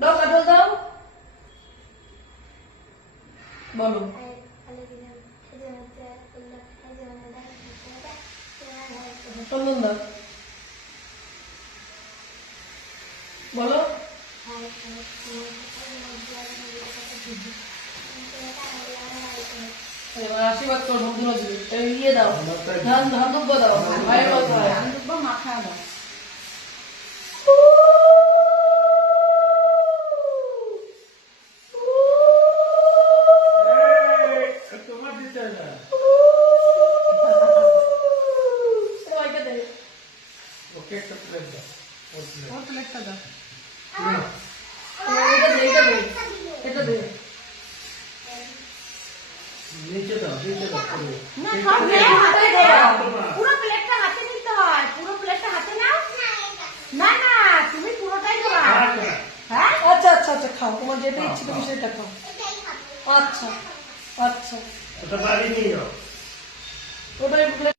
দাও কাজল দাও বলো চন্দন দাও বলো আশীর্বাদ করো বন্ধুরা ইয়ে দাও ধান ধান দুব্ব দাও ভাইয়ের কথা ধান দুব্ব মাখা দাও পুরো প্লেটটা হাতে নিতে হয় পুরো প্লেটটা হাতে নাও না না তুমি পুরোটাই খাও হ্যাঁ আচ্ছা আচ্ছা আচ্ছা খাও তোমার যেটা ইচ্ছে তুমি সেটা খাও আচ্ছা আচ্ছা ওটা বাড়ি নিয়ে যাও ওটাই